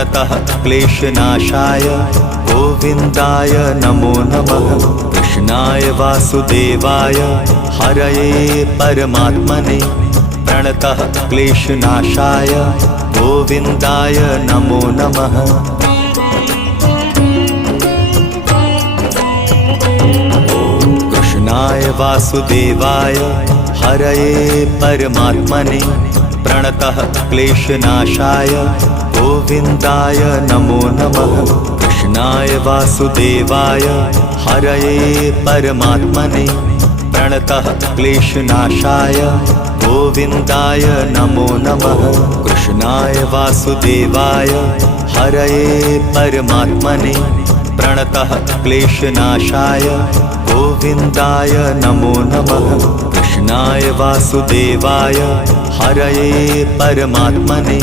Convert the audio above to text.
प्रणतः क्लेशनाशाय गोविन्दाय नमो नमः। कृष्णाय वासुदेवाय हरये परमात्मने प्रणतः क्लेशनाशाय गोविन्दाय नमो नमः। कृष्णाय वासुदेवाय हरये परमात्मने प्रणतः क्लेशनाशाय गोविन्दाय नमो नमः। कृष्णाय वासुदेवाय हरये परमात्मने प्रणतः क्लेशनाशाय गोविन्दाय नमो नमः। कृष्णाय वासुदेवाय हरये परमात्मने प्रणतः क्लेशनाशाय गोविन्दाय नमो नमः। कृष्णाय वासुदेवाय हरये परमात्मने